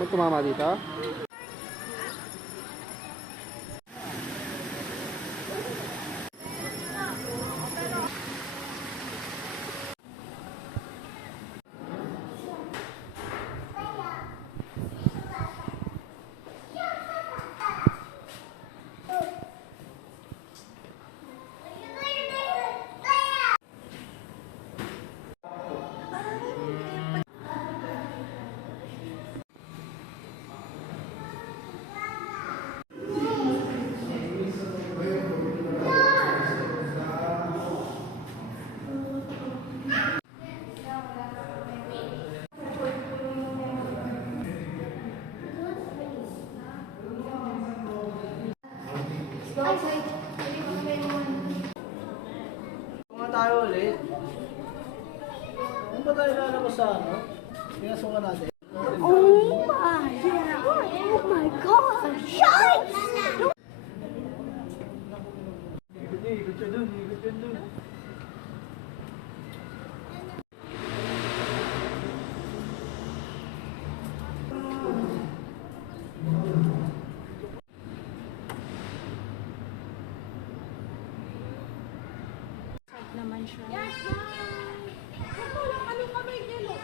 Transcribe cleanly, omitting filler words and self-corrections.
Ano tumama dito? Kung tayo ulit, ano ba tayo lalabas sa ano? Pinasukan natin. Oh my god! Oh my god! Shut! Ikot siya dun, ikot siya dun. Naman siya. Ano kamay niya, no?